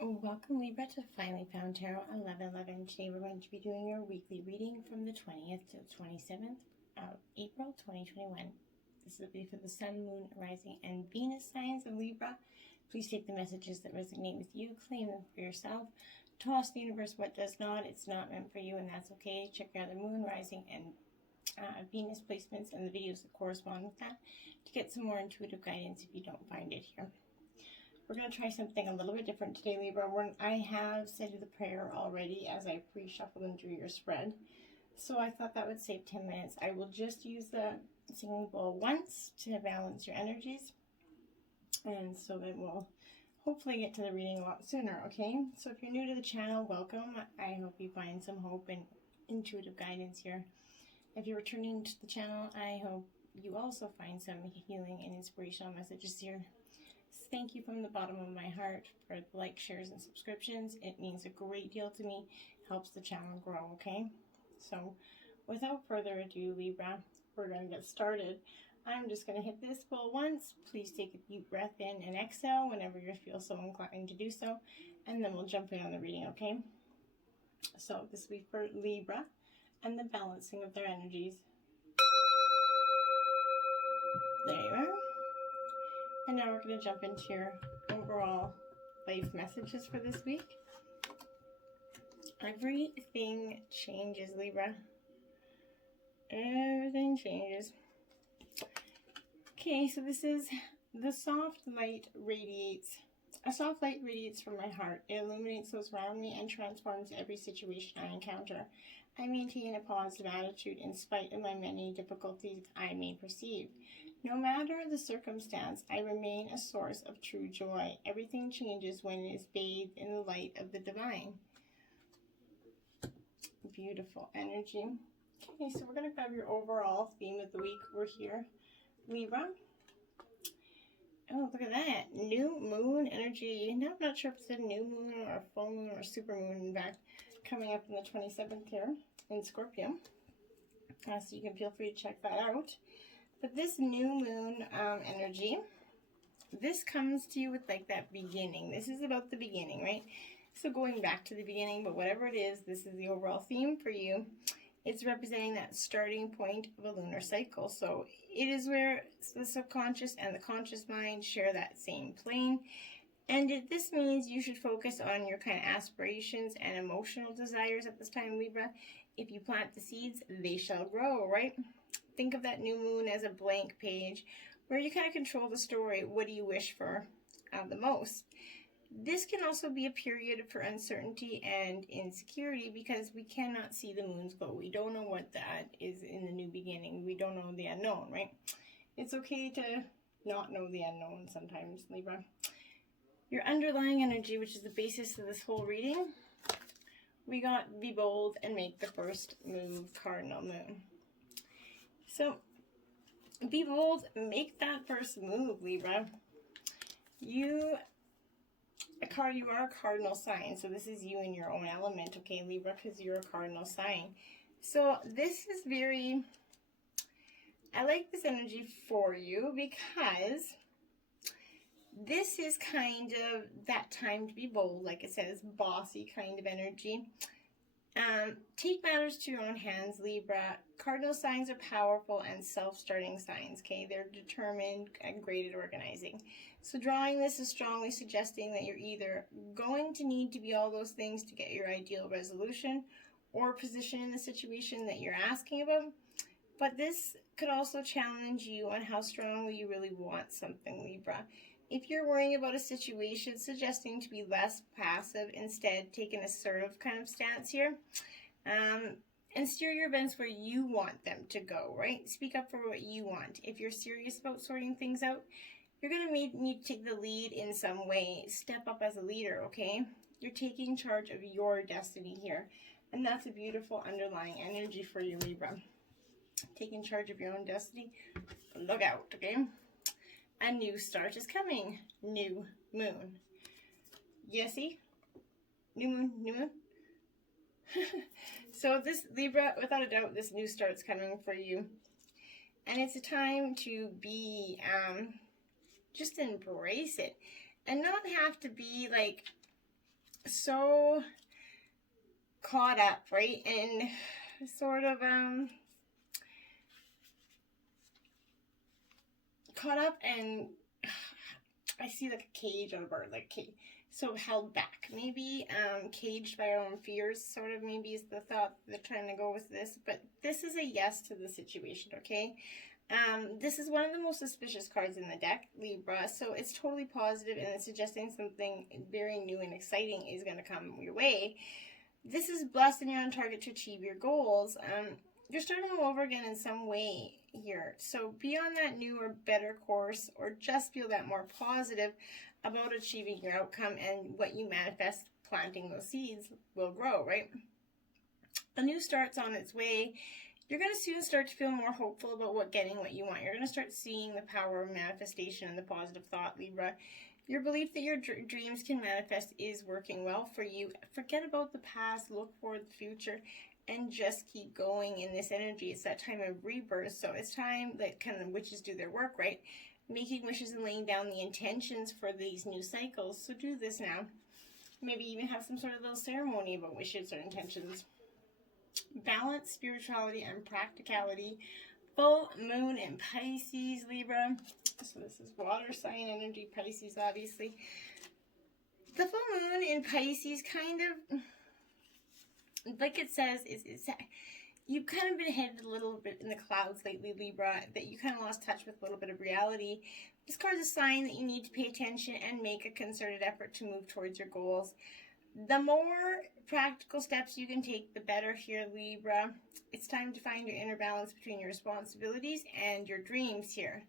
Welcome Libra to Finally Found Tarot 1111. Today we're going to be doing your weekly reading from the 20th to the 27th of April 2021. This will be for the Sun, Moon, Rising, and Venus signs of Libra. Please take the messages that resonate with you, claim them for yourself. Toss the universe what does not. It's not meant for you, and that's okay. Check out the Moon, Rising, and Venus placements and the videos that correspond with that to get some more intuitive guidance if you don't find it here. We're going to try something a little bit different today, Libra. I have said the prayer already as I pre-shuffled and drew your spread. So I thought that would save 10 minutes. I will just use the singing bowl once to balance your energies. And so that we'll hopefully get to the reading a lot sooner, okay? So if you're new to the channel, welcome. I hope you find some hope and intuitive guidance here. If you're returning to the channel, I hope you also find some healing and inspirational messages here. Thank you from the bottom of my heart for the likes, shares, and subscriptions. It means a great deal to me. Helps the channel grow, okay? So, without further ado, Libra, we're going to get started. I'm just going to hit this bowl once. Please take a deep breath in and exhale whenever you feel so inclined to do so. And then we'll jump in on the reading, okay? So, this will be for Libra and the balancing of their energies. There you are. And now we're going to jump into your overall life messages for this week. Everything changes, Libra. Everything changes. Okay, so this is the soft light radiates. A soft light radiates from my heart. It illuminates those around me and transforms every situation I encounter. I maintain a positive attitude in spite of my many difficulties I may perceive. No matter the circumstance, I remain a source of true joy. Everything changes when it is bathed in the light of the divine. Beautiful energy. Okay, so we're going to grab your overall theme of the week. We're here, Libra. Oh, look at that. New moon energy. Now, I'm not sure if it's a new moon or a full moon or super moon, in fact, coming up on the 27th here in Scorpio. So you can feel free to check that out. But this new moon energy, this comes to you with like that beginning. This is about the beginning, right? So going back to the beginning, but whatever it is, this is the overall theme for you. It's representing that starting point of a lunar cycle. So it is where the subconscious and the conscious mind share that same plane. And this means you should focus on your kind of aspirations and emotional desires at this time, Libra. If you plant the seeds, they shall grow, right? Think of that new moon as a blank page where you kind of control the story. What do you wish for the most? This can also be a period for uncertainty and insecurity because we cannot see the moon's glow. We don't know what that is in the new beginning. We don't know the unknown, right? It's okay to not know the unknown sometimes, Libra. Your underlying energy, which is the basis of this whole reading, we got be bold and make the first move, cardinal moon. So, be bold, make that first move, Libra. You are a cardinal sign, so this is you in your own element, okay, Libra, because you're a cardinal sign. So, this is very, I like this energy for you because this is kind of that time to be bold, like it says, bossy kind of energy. Take matters to your own hands, Libra. Cardinal signs are powerful and self-starting signs, okay? They're determined and great at organizing. So drawing this is strongly suggesting that you're either going to need to be all those things to get your ideal resolution or position in the situation that you're asking about. But this could also challenge you on how strongly you really want something, Libra. If you're worrying about a situation, suggesting to be less passive, instead take an assertive kind of stance here. And steer your events where you want them to go, right? Speak up for what you want. If you're serious about sorting things out, you're going to need to take the lead in some way. Step up as a leader, okay? You're taking charge of your destiny here. And that's a beautiful underlying energy for you, Libra. Taking charge of your own destiny. Look out, okay? A new start is coming. New moon. You see? New moon, new moon. So this, Libra, without a doubt, this new start's coming for you. And it's a time to be, just embrace it. And not have to be like so caught up, right? And sort of caught up, and I see like a cage on a bird, like so held back, maybe caged by our own fears, sort of, maybe is the thought they're trying to go with this. But this is a yes to the situation, okay? This is one of the most suspicious cards in the deck, Libra, so it's totally positive, and it's suggesting something very new and exciting is going to come your way. This is blessed and you're on target to achieve your goals. You're starting all over again in some way here, so be on that new or better course, or just feel that more positive about achieving your outcome, and what you manifest, planting those seeds, will grow, right? A new start's on its way. You're going to soon start to feel more hopeful about getting what you want. You're going to start seeing the power of manifestation and the positive thought, Libra. Your belief that your dreams can manifest is working well for you. Forget about the past, look forward to the future, and just keep going in this energy. It's that time of rebirth, so it's time that kind of witches do their work, right? Making wishes and laying down the intentions for these new cycles. So do this now. Maybe even have some sort of little ceremony about wishes or intentions. Balance, spirituality, and practicality. Full moon in Pisces, Libra. So this is water sign energy, Pisces, obviously. The full moon in Pisces kind of, like it says, is you've kind of been headed a little bit in the clouds lately, Libra, that you kind of lost touch with a little bit of reality. This card's a sign that you need to pay attention and make a concerted effort to move towards your goals. The more practical steps you can take, the better here, Libra. It's time to find your inner balance between your responsibilities and your dreams here.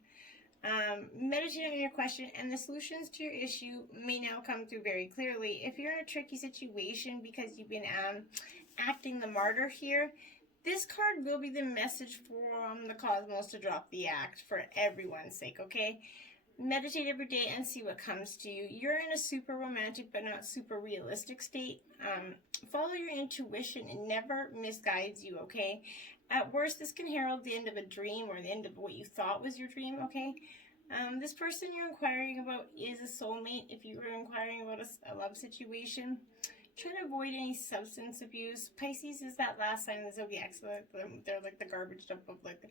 Meditate on your question, and the solutions to your issue may now come through very clearly. If you're in a tricky situation because you've been acting the martyr here, this card will be the message from the cosmos to drop the act for everyone's sake, okay? Meditate every day and see what comes to you. You're in a super romantic but not super realistic state. Follow your intuition. It never misguides you, okay? At worst, this can herald the end of a dream or the end of what you thought was your dream, okay? This person you're inquiring about is a soulmate. If you were inquiring about a love situation, try to avoid any substance abuse. Pisces is that last sign of the zodiac, so they're like the garbage dump of like,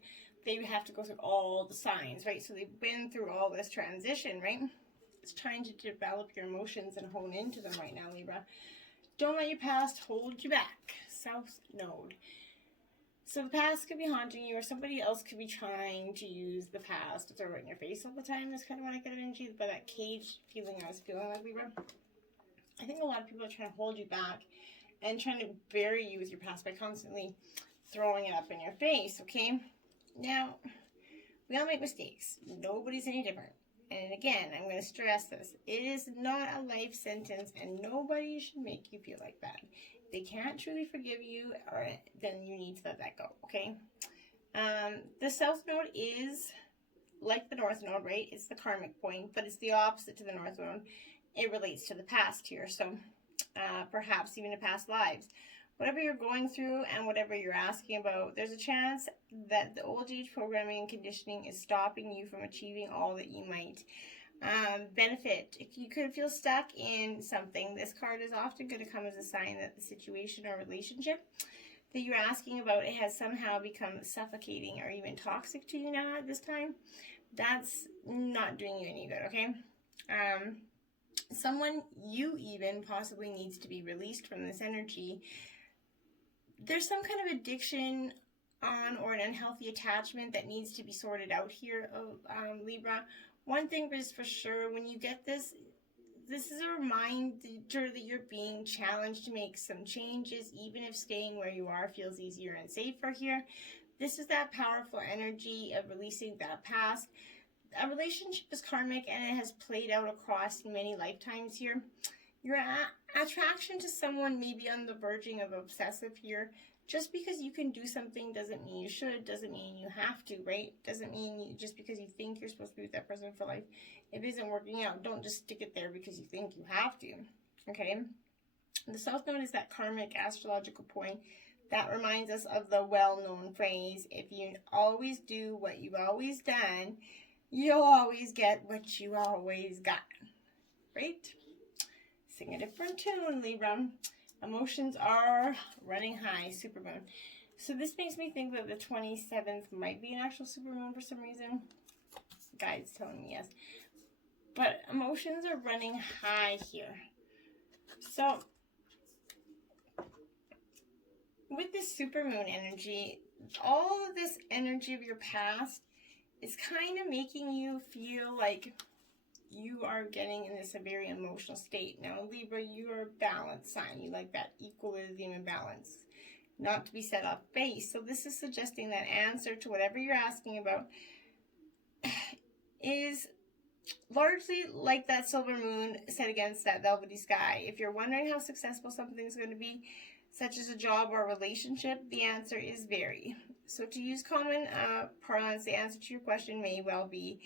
they have to go through all the signs, right? So they've been through all this transition, right? It's trying to develop your emotions and hone into them right now, Libra. Don't let your past hold you back. South Node. So the past could be haunting you, or somebody else could be trying to use the past to throw it in your face all the time. That's kind of what I get of energy, but that caged feeling I was feeling like, Libra. I think a lot of people are trying to hold you back and trying to bury you with your past by constantly throwing it up in your face, okay? Now, we all make mistakes. Nobody's any different. And again, I'm going to stress this. It is not a life sentence, and nobody should make you feel like that. If they can't truly forgive you, then you need to let that go, okay? The South Node is like the North Node, right? It's the karmic point, but it's the opposite to the North Node. It relates to the past here, so perhaps even to past lives. Whatever you're going through and whatever you're asking about, there's a chance that the old age programming and conditioning is stopping you from achieving all that you might benefit. If you could feel stuck in something, this card is often going to come as a sign that the situation or relationship that you're asking about, it has somehow become suffocating or even toxic to you now at this time. That's not doing you any good, okay? Someone you even possibly needs to be released from this energy. There's some kind of addiction on or an unhealthy attachment that needs to be sorted out here, Libra. One thing is for sure, when you get this is a reminder that you're being challenged to make some changes, even if staying where you are feels easier and safer here. This is that powerful energy of releasing that past. A relationship is karmic, and it has played out across many lifetimes here. Your attraction to someone may be on the verging of obsessive here. Just because you can do something doesn't mean you should, doesn't mean you have to, right? Doesn't mean just because you think you're supposed to be with that person for life, if it isn't working out, don't just stick it there because you think you have to, okay? The South Node is that karmic astrological point that reminds us of the well-known phrase, if you always do what you've always done, you'll always get what you always got, right? Sing a different tune, Libra. Emotions are running high, supermoon. So this makes me think that the 27th might be an actual supermoon for some reason. Guides telling me yes. But emotions are running high here. So with this supermoon energy, all of this energy of your past is kind of making you feel like you are getting in this a very emotional state. Now, Libra, you are a balanced sign. You like that equilibrium and balance, not to be set off base. So this is suggesting that answer to whatever you're asking about is largely like that silver moon set against that velvety sky. If you're wondering how successful something's going to be, such as a job or a relationship, the answer is very. So to use common parlance, the answer to your question may well be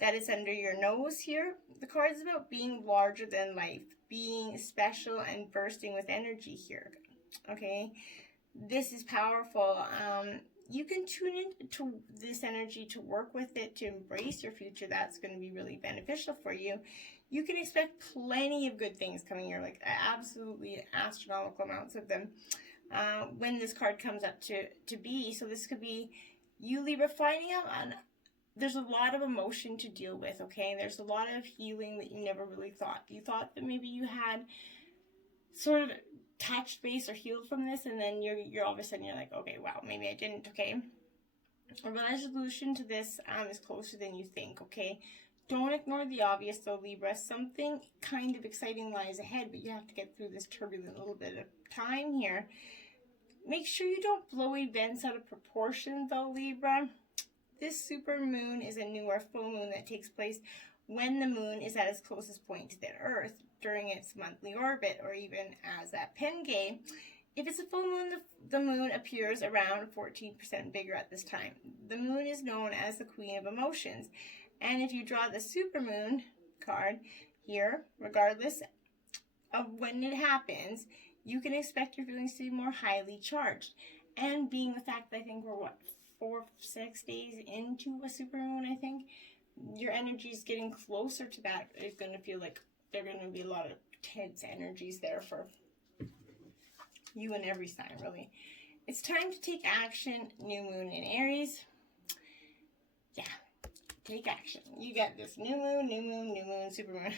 that it's under your nose here. The card is about being larger than life, being special and bursting with energy here. Okay, this is powerful. You can tune into this energy to work with it, to embrace your future. That's going to be really beneficial for you. You can expect plenty of good things coming here, like absolutely astronomical amounts of them when this card comes up to be. So this could be you, Libra, finding out on there's a lot of emotion to deal with, okay? There's a lot of healing that you never really thought. You thought that maybe you had sort of touched base or healed from this, and then you're all of a sudden you're like, okay, wow, maybe I didn't, okay? A resolution to this is closer than you think, okay? Don't ignore the obvious though, Libra. Something kind of exciting lies ahead, but you have to get through this turbulent little bit of time here. Make sure you don't blow events out of proportion though, Libra. This super moon is a new or full moon that takes place when the moon is at its closest point to the Earth during its monthly orbit, or even as that Pengay. If it's a full moon, the moon appears around 14% bigger at this time. The moon is known as the queen of emotions. And if you draw the supermoon card here, regardless of when it happens, you can expect your feelings to be more highly charged. And being the fact that I think we're, 4-6 days into a supermoon, I think, your energy is getting closer to that. It's going to feel like there are going to be a lot of tense energies there for you and every sign, really. It's time to take action, new moon in Aries. Yeah, take action. You got this new moon, supermoon.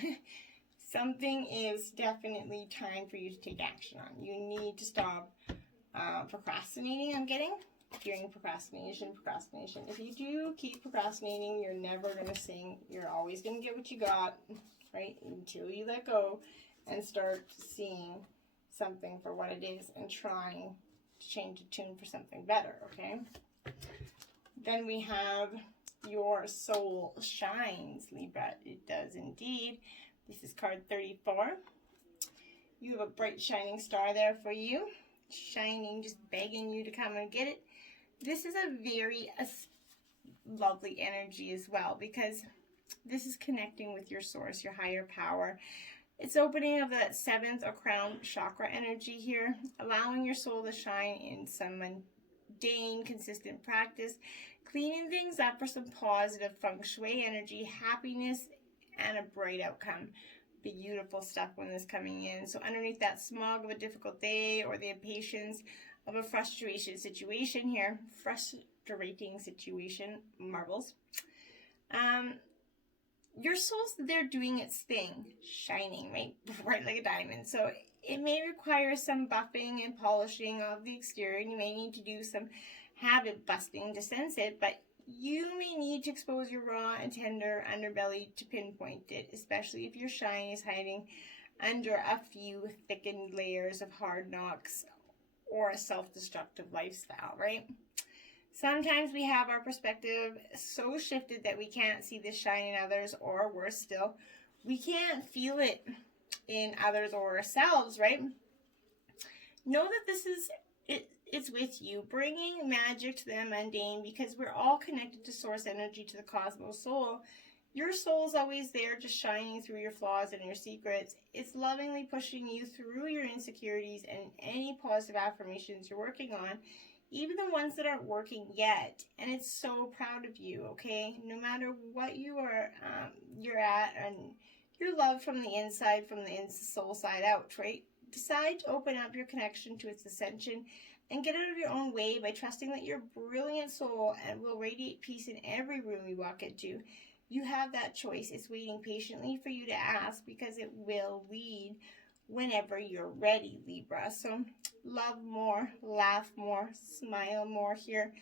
Something is definitely time for you to take action on. You need to stop procrastinating, I'm getting. Hearing procrastination. If you do keep procrastinating, you're never going to sing. You're always going to get what you got, right? Until you let go and start seeing something for what it is and trying to change the tune for something better, okay? Then we have your soul shines, Libra. It does indeed. This is card 34. You have a bright shining star there for you. Shining, just begging you to come and get it. This is a very lovely energy as well, because this is connecting with your source, your higher power. It's opening of that 7th or crown chakra energy here, allowing your soul to shine in some mundane, consistent practice, cleaning things up for some positive feng shui energy, happiness, and a bright outcome. Beautiful stuff when this is coming in. So underneath that smog of a difficult day or the impatience of a frustrating situation here, marbles, your soul's there doing its thing, shining, right? Bright like a diamond. So it may require some buffing and polishing of the exterior, and you may need to do some habit busting to sense it, but you may need to expose your raw and tender underbelly to pinpoint it, especially if your shine is hiding under a few thickened layers of hard knocks or a self-destructive lifestyle, right? Sometimes we have our perspective so shifted that we can't see the shine in others, or worse still, we can't feel it in others or ourselves, right? Know that this is it's with you, bringing magic to the mundane, because we're all connected to source energy, to the cosmos soul. Your soul's always there, just shining through your flaws and your secrets. It's lovingly pushing you through your insecurities and any positive affirmations you're working on, even the ones that aren't working yet. And it's so proud of you, okay? No matter what you're at and your love from the inside, from the soul side out, right? Decide to open up your connection to its ascension and get out of your own way by trusting that your brilliant soul and will radiate peace in every room you walk into. You have that choice. It's waiting patiently for you to ask because it will lead whenever you're ready, Libra. So love more, laugh more, smile more here.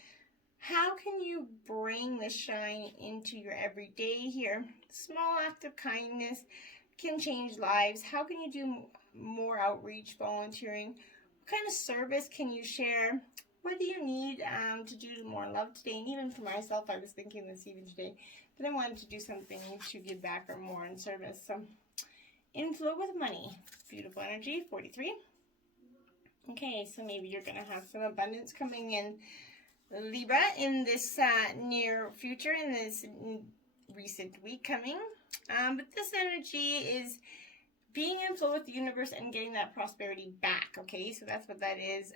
How can you bring the shine into your everyday here? Small act of kindness can change lives. How can you do more outreach, volunteering? What kind of service can you share? What do you need to do more love today? And even for myself, I was thinking this even today, that I wanted to do something to give back or more in service. So, in flow with money. Beautiful energy, 43. Okay, so maybe you're going to have some abundance coming in, Libra, in this near future, in this recent week coming. But this energy is being in flow with the universe and getting that prosperity back, okay? So that's what that is.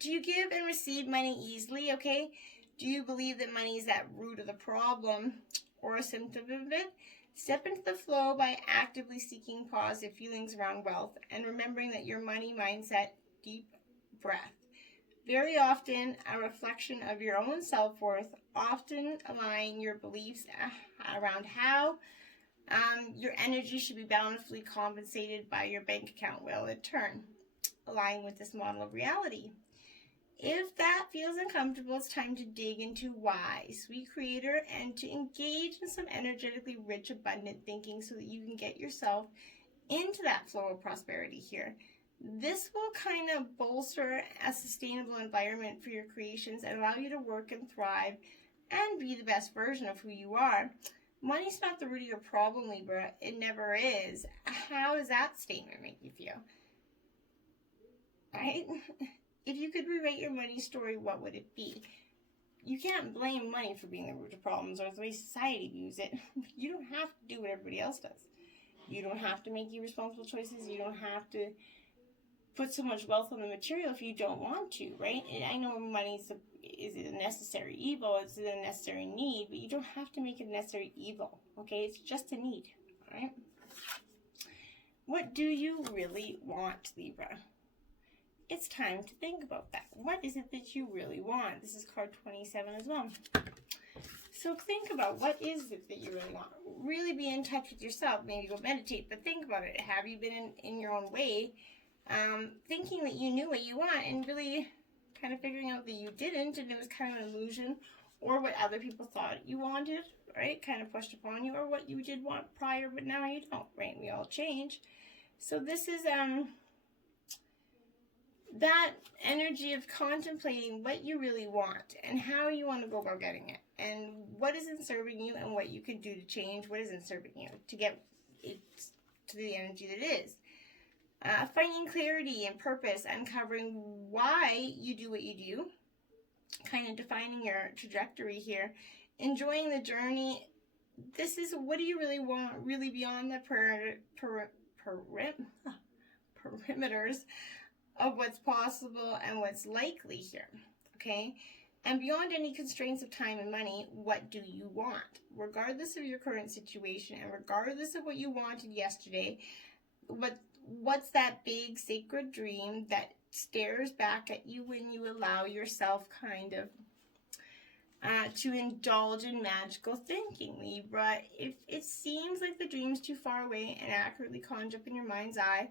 Do you give and receive money easily, okay? Do you believe that money is that root of the problem or a symptom of it? Step into the flow by actively seeking positive feelings around wealth and remembering that your money mindset, deep breath, very often a reflection of your own self-worth, often align your beliefs around how your energy should be bountifully compensated by your bank account will in turn align with this model of reality. If that feels uncomfortable, it's time to dig into why, sweet creator, and to engage in some energetically rich, abundant thinking so that you can get yourself into that flow of prosperity here. This will kind of bolster a sustainable environment for your creations and allow you to work and thrive and be the best version of who you are. Money's not the root of your problem, Libra. It never is. How does that statement make you feel? Right? If you could rewrite your money story, what would it be? You can't blame money for being the root of problems or the way society views it. You don't have to do what everybody else does. You don't have to make irresponsible choices. You don't have to put so much wealth on the material if you don't want to, right? And I know money is a necessary evil. It's a necessary need, but you don't have to make it a necessary evil, okay? It's just a need, all right? What do you really want, Libra? It's time to think about that. What is it that you really want? This is card 27 as well. So think about what is it that you really want. Really be in touch with yourself. Maybe go meditate, but think about it. Have you been in your own way, thinking that you knew what you want and really kind of figuring out that you didn't and it was kind of an illusion, or what other people thought you wanted, right? Kind of pushed upon you, or what you did want prior, but now you don't, right? We all change. So this is that energy of contemplating what you really want and how you want to go about getting it and what isn't serving you and what you can do to change what isn't serving you to get it to the energy that it is. Finding clarity and purpose, uncovering why you do what you do, kind of defining your trajectory here, enjoying the journey. This is what do you really want, really beyond the perimeters of what's possible and what's likely here, okay? And beyond any constraints of time and money, what do you want? Regardless of your current situation and regardless of what you wanted yesterday, what's that big sacred dream that stares back at you when you allow yourself kind of to indulge in magical thinking, Libra? If it seems like the dream's too far away and accurately conjured up in your mind's eye,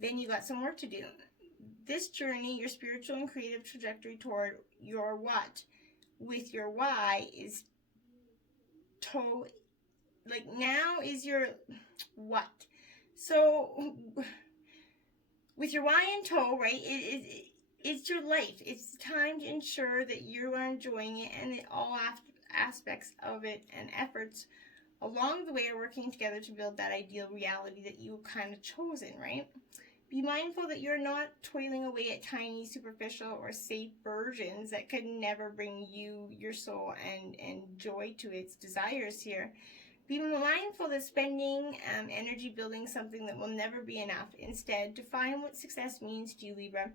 then you got some work to do. This journey, your spiritual and creative trajectory toward your what with your why is now is your what. So with your why in tow, right, it's your life. It's time to ensure that you are enjoying it and that all aspects of it and efforts along the way are working together to build that ideal reality that you kind of chosen, right? Be mindful that you're not toiling away at tiny, superficial, or safe versions that could never bring you, your soul, and joy to its desires here. Be mindful that spending energy building something that will never be enough. Instead, define what success means to you, Libra,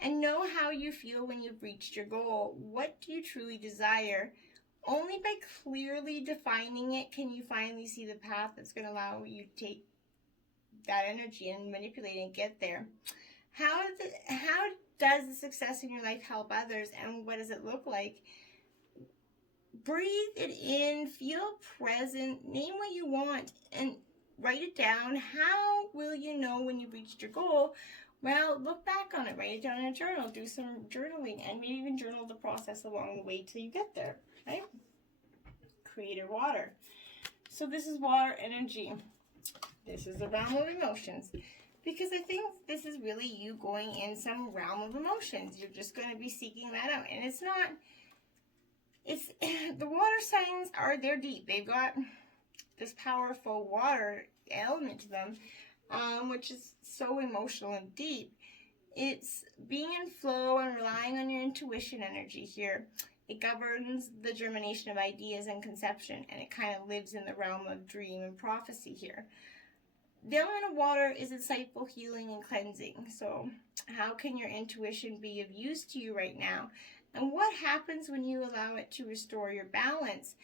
and know how you feel when you've reached your goal. What do you truly desire? Only by clearly defining it can you finally see the path that's going to allow you to take that energy and manipulate and get there. How does the success in your life help others, and what does it look like? Breathe it in, feel present, name what you want, and write it down. How will you know when you've reached your goal? Well, look back on it, write it down in a journal, do some journaling, and maybe even journal the process along the way till you get there, right? Creator water. So this is water energy. This is the realm of emotions. Because I think this is really you going in some realm of emotions. You're just going to be seeking that out. And it's not, the water signs they're deep. They've got this powerful water element to them, which is so emotional and deep. It's being in flow and relying on your intuition energy here. It governs the germination of ideas and conception, and it kind of lives in the realm of dream and prophecy here. The element of water is insightful, healing, and cleansing. So how can your intuition be of use to you right now? And what happens when you allow it to restore your balance?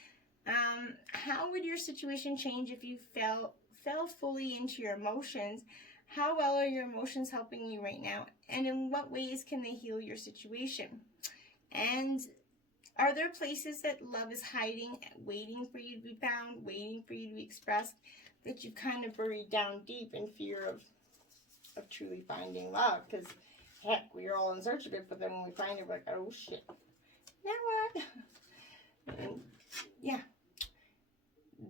How would your situation change if you fell fully into your emotions? How well are your emotions helping you right now? And in what ways can they heal your situation? And are there places that love is hiding, waiting for you to be found, waiting for you to be expressed, that you've kind of buried down deep in fear of truly finding love? Because, heck, we are all in search of it, but then when we find it, we're like, oh, shit. Now what? And, yeah.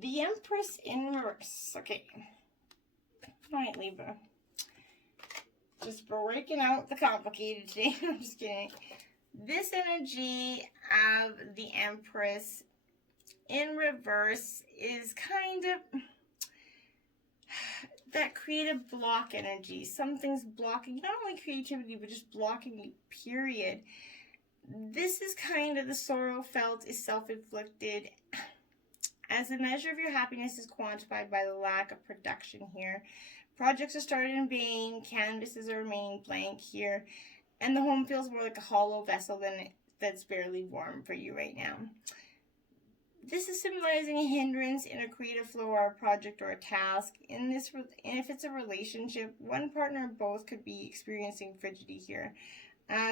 The Empress in reverse. Okay. All right, Libra. Just breaking out the complicated today. I'm just kidding. This energy of the Empress in reverse is kind of that creative block energy. Something's blocking, not only creativity, but just blocking you, period. This is kind of the sorrow felt is self-inflicted, as the measure of your happiness is quantified by the lack of production here. Projects are started in vain, canvases are remaining blank here, and the home feels more like a hollow vessel that's barely warm for you right now. This is symbolizing a hindrance in a creative flow or a project or a task. And if it's a relationship, one partner or both could be experiencing frigidity here.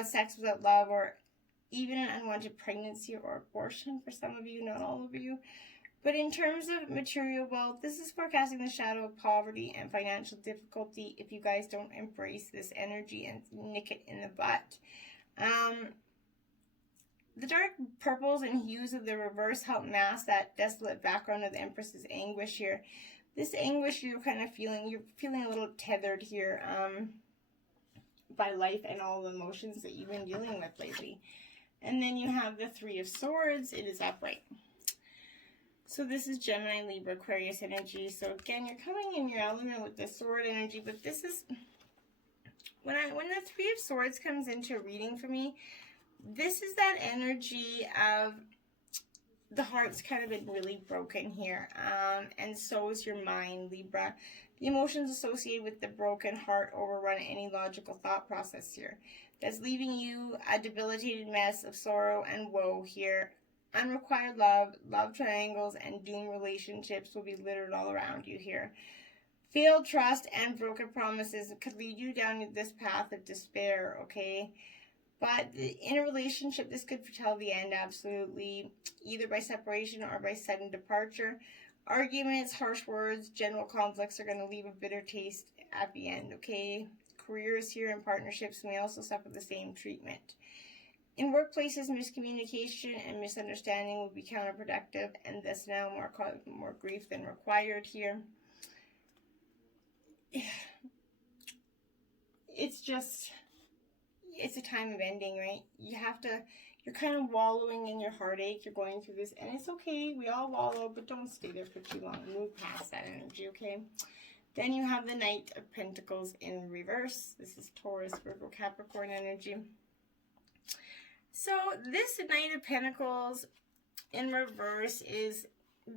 Sex without love, or even an unwanted pregnancy or abortion for some of you, not all of you. But in terms of material wealth, this is forecasting the shadow of poverty and financial difficulty if you guys don't embrace this energy and nick it in the butt. The dark purples and hues of the reverse help mask that desolate background of the Empress's anguish here. This anguish you're feeling a little tethered here by life and all the emotions that you've been dealing with lately. And then you have the Three of Swords. It is upright. So this is Gemini, Libra, Aquarius energy. So again, you're coming in your element with the sword energy, but this is when the Three of Swords comes into a reading for me, this is that energy of the heart's kind of been really broken here, and so is your mind, Libra. The emotions associated with the broken heart overrun any logical thought process here. That's leaving you a debilitated mess of sorrow and woe here. Unrequited love, love triangles, and doomed relationships will be littered all around you here. Failed trust and broken promises could lead you down this path of despair, okay? But in a relationship, this could foretell the end, absolutely, either by separation or by sudden departure. Arguments, harsh words, general conflicts are going to leave a bitter taste at the end, okay? Careers here and partnerships may also suffer the same treatment. In workplaces, miscommunication and misunderstanding will be counterproductive, and thus now more grief than required here. It's a time of ending, right? You're kind of wallowing in your heartache. You're going through this, and it's okay. We all wallow, but don't stay there for too long. Move past that energy, okay? Then you have the Knight of Pentacles in reverse. This is Taurus, Virgo, Capricorn energy. So this Knight of Pentacles in reverse is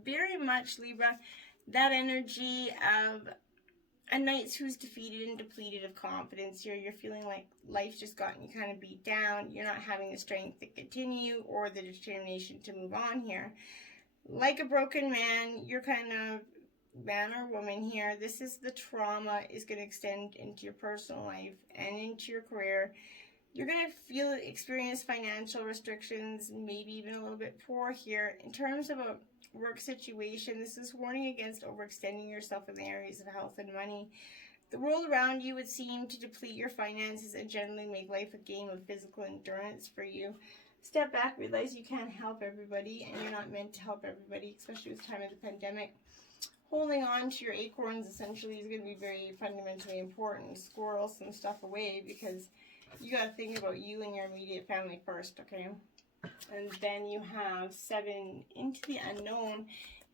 very much, Libra, that energy of a knight who's defeated and depleted of confidence here. You're feeling like life's just gotten you kind of beat down. You're not having the strength to continue or the determination to move on here. Like a broken man, you're kind of man or woman here. This is the trauma is going to extend into your personal life and into your career. You're going to experience financial restrictions, maybe even a little bit poor here. In terms of a work situation, this is warning against overextending yourself in the areas of health and money. The world around you would seem to deplete your finances and generally make life a game of physical endurance for you. Step back, realize you can't help everybody, and you're not meant to help everybody, especially with the time of the pandemic. Holding on to your acorns essentially is going to be very fundamentally important. Squirrel some stuff away because you got to think about you and your immediate family first, okay? And then you have 7 into the unknown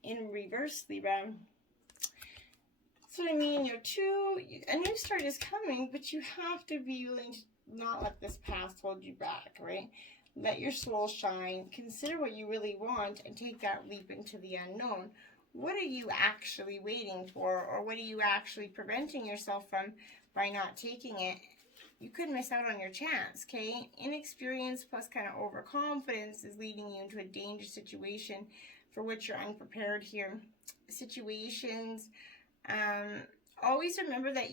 in reverse, Libra. So I mean, a new start is coming, but you have to be willing to not let this past hold you back, right? Let your soul shine. Consider what you really want and take that leap into the unknown. What are you actually waiting for, or what are you actually preventing yourself from by not taking it? You could miss out on your chance, okay? Inexperience plus kind of overconfidence is leading you into a dangerous situation for which you're unprepared here. Situations, always remember that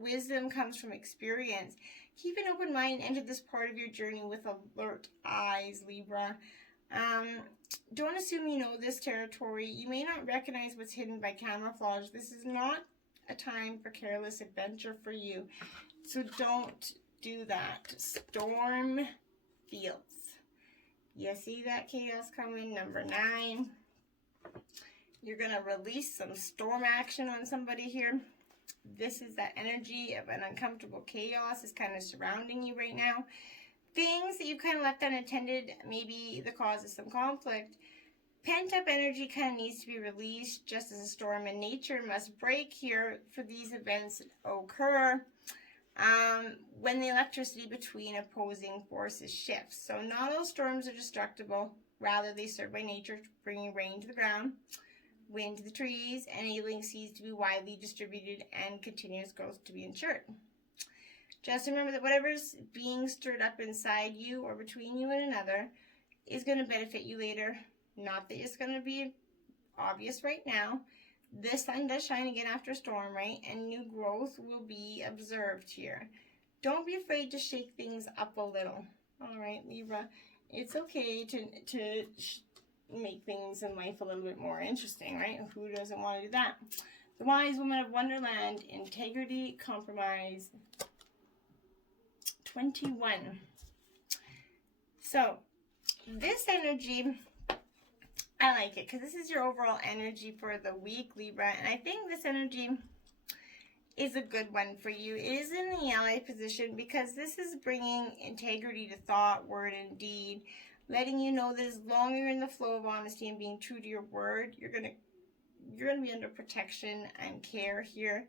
wisdom comes from experience. Keep an open mind and enter this part of your journey with alert eyes, Libra. Don't assume you know this territory. You may not recognize what's hidden by camouflage. This is not a time for careless adventure for you. So don't do that. Storm fields. You see that chaos coming? Number 9. You're going to release some storm action on somebody here. This is that energy of an uncomfortable chaos is kind of surrounding you right now. Things that you kind of left unattended, maybe the cause of some conflict. Pent-up energy kind of needs to be released, just as a storm in nature must break here for these events to occur when the electricity between opposing forces shifts. So not all storms are destructible. Rather, they serve by nature, bringing rain to the ground, wind to the trees, enabling seeds to be widely distributed and continuous growth to be ensured. Just remember that whatever's being stirred up inside you or between you and another is going to benefit you later. Not that it's going to be obvious right now. The sun does shine again after a storm, right? And new growth will be observed here. Don't be afraid to shake things up a little. All right, Libra. It's okay to make things in life a little bit more interesting, right? Who doesn't want to do that? The Wise Woman of Wonderland, integrity, compromise. 21. So, this energy, I like it because this is your overall energy for the week, Libra. And I think this energy is a good one for you. It is in the ally position because this is bringing integrity to thought, word, and deed. Letting you know that as long as you're in the flow of honesty and being true to your word, you're gonna be under protection and care here.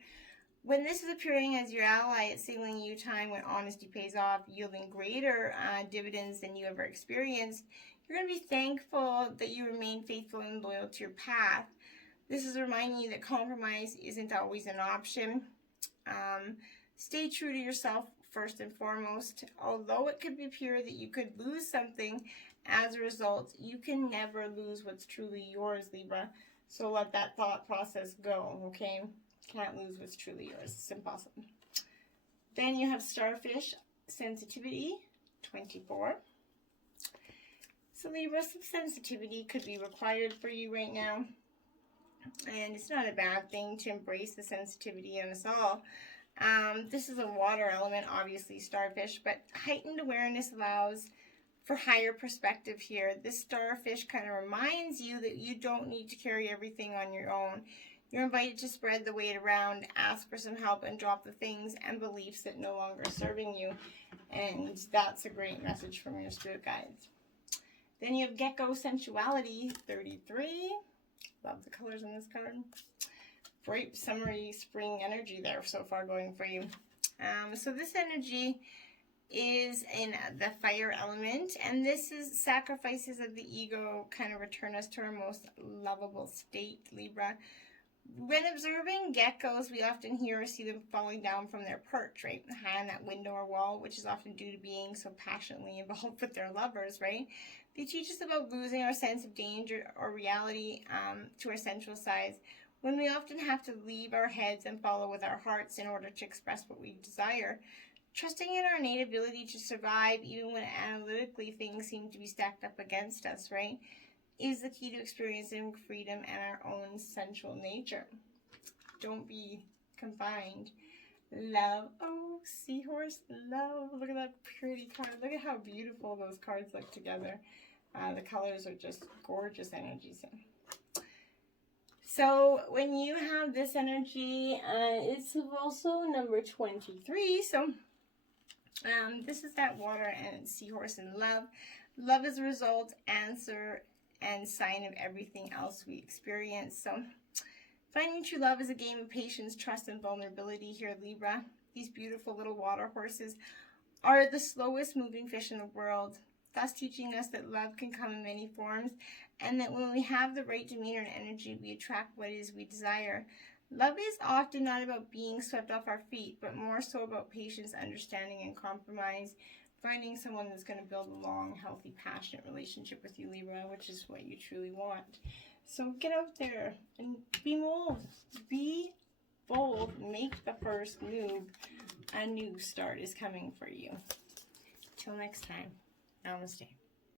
When this is appearing as your ally, it's signaling you time when honesty pays off, yielding greater dividends than you ever experienced. You're going to be thankful that you remain faithful and loyal to your path. This is reminding you that compromise isn't always an option. Stay true to yourself first and foremost. Although it could appear that you could lose something as a result, you can never lose what's truly yours, Libra. So let that thought process go, okay? Can't lose what's truly yours. It's impossible. Then you have Starfish, sensitivity, 24. So Libra, some sensitivity could be required for you right now. And it's not a bad thing to embrace the sensitivity in us all. This is a water element, obviously, Starfish, but heightened awareness allows for higher perspective here. This Starfish kind of reminds you that you don't need to carry everything on your own. You're invited to spread the weight around, ask for some help, and drop the things and beliefs that no longer are serving you. And that's a great message from your spirit guides. Then you have Gecko, sensuality, 33. Love the colors on this card. Bright, summery, spring energy there so far going for you. So this energy is in the fire element, and this is sacrifices of the ego kind of return us to our most lovable state, Libra. When observing geckos, we often hear or see them falling down from their perch, right, behind that window or wall, which is often due to being so passionately involved with their lovers, right? They teach us about losing our sense of danger or reality to our sensual sides, when we often have to leave our heads and follow with our hearts in order to express what we desire. Trusting in our innate ability to survive, even when analytically things seem to be stacked up against us, right, is the key to experiencing freedom and our own sensual nature. Don't be confined. Love. Oh, seahorse, love. Look at that pretty card. Look at how beautiful those cards look together. The colors are just gorgeous energies. So when you have this energy, it's also number 23. So this is that water and seahorse and love. Love is a result, answer, and sign of everything else we experience. So finding true love is a game of patience, trust, and vulnerability here, Libra. These beautiful little water horses are the slowest moving fish in the world, thus teaching us that love can come in many forms, and that when we have the right demeanor and energy, we attract what it is we desire. Love is often not about being swept off our feet, but more so about patience, understanding, and compromise. Finding someone that's going to build a long, healthy, passionate relationship with you, Libra, which is what you truly want. So get out there and be bold. Be bold. Make the first move. A new start is coming for you. Till next time, namaste.